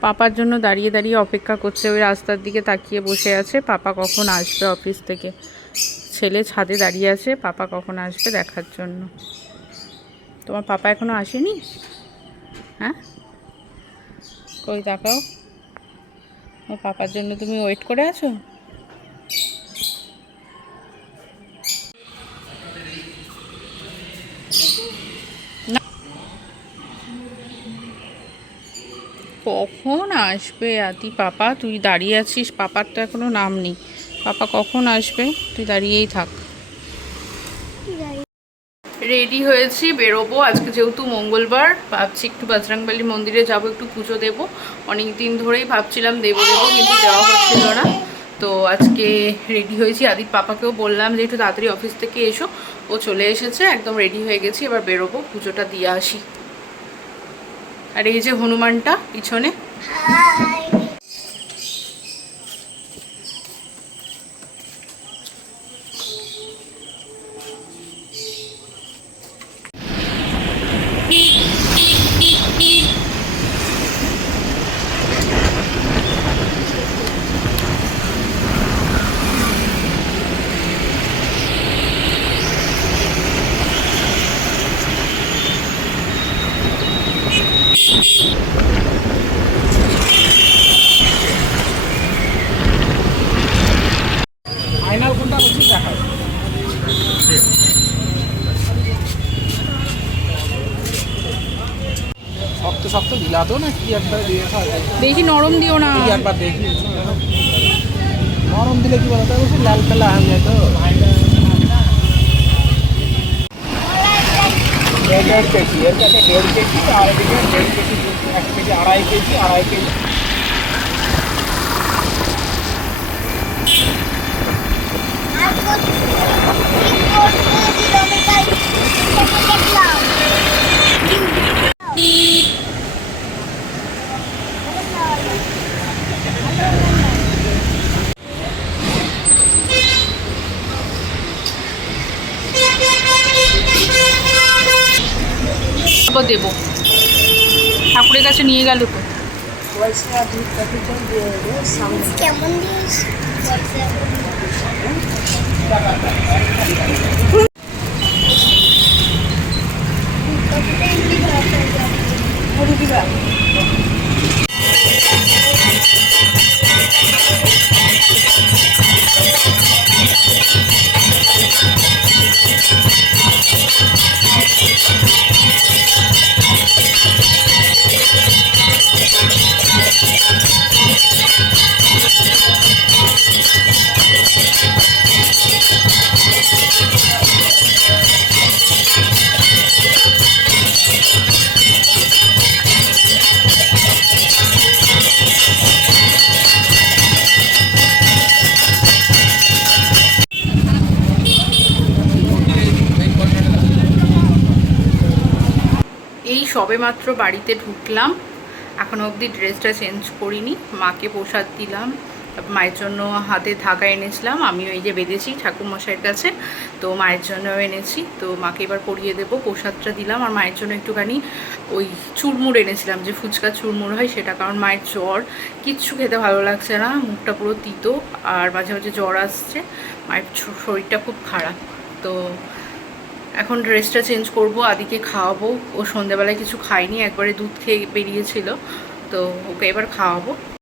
পাপার জন্য দাঁড়িয়ে দাঁড়িয়ে অপেক্ষা করছে, ওই রাস্তার দিকে তাকিয়ে বসে আছে। পাপা কখন আসবে অফিস থেকে? ছেলে ছাদে দাঁড়িয়ে আছে, পাপা কখন আসবে দেখার জন্য? তোমার পাপা এখনও আসেনি? হ্যাঁ? কই তাকাও পাপার জন্য তুমি ওয়েট করে আছো? কখন আসবে আদি? পাপা, তুই দাঁড়িয়ে আছিস? পাপার তো এখনও নাম নেই। পাপা কখন আসবে? তুই দাঁড়িয়েই থাক। রেডি হয়েছি, বেরোবো। আজকে যেহেতু মঙ্গলবার, ভাবছি একটু বজরংবলী মন্দিরে যাব, একটু পুজো দেব। অনেক দিন ধরেই ভাবছিলাম দেবো দেবো, কিন্তু দেওয়া হচ্ছিল না। তো আজকে রেডি হয়েছি। আদিত পাপাকেও বললাম যে একটু তাড়াতাড়ি অফিস থেকে এসো। ও চলে এসেছে, একদম রেডি হয়ে গেছি। এবার বেরোবো, পুজোটা দিয়ে আসি। আর এই যে হনুমানটা পিছনে। ফাইনাল কোনটা বলছি দেখা শক্ত শক্ত না কি একবার দিয়ে নরম দিও না। একবার দেখি। নরম দিলে কি বলতো? লাল কালা হয়ে যায় তো। দেড় দেড় কেজি এর কাছে দেড় কেজি আর এদিকে দেড় কেজি এক কেজি আড়াই কেজি আড়াই কেজি তারপর দেবো। ঠাকুরের কাছে নিয়ে গেল তো। এই সবেমাত্র বাড়িতে ঢুকলাম। এখনও অবধি ড্রেসটা চেঞ্জ করিনি। মাকে প্রসাদ দিলাম। মায়ের জন্য হাতে ধাগা এনেছিলাম। আমি ওই যে বেঁধেছি ঠাকুরমশাইয়ের কাছে। তো মায়ের জন্যও এনেছি। তো মাকে এবার পরিয়ে দেবো। প্রসাদটা দিলাম। আর মায়ের জন্য একটুখানি ওই চুরমুর এনেছিলাম। যে ফুচকা চুরমুর হয়, সেটা কারণ মায়ের জ্বর। কিচ্ছু খেতে ভালো লাগছে না। মুখটা পুরো তিতো। আর মাঝে মাঝে জ্বর আসছে। মায়ের শরীরটা খুব খারাপ। তো এখন ড্রেসটা চেঞ্জ করব, আদিকে খাওয়াবো। ও সন্ধেবেলায় কিছু খায়নি, একবারে দুধ খেয়ে বেরিয়েছিল। তো ওকে এবার খাওয়াবো।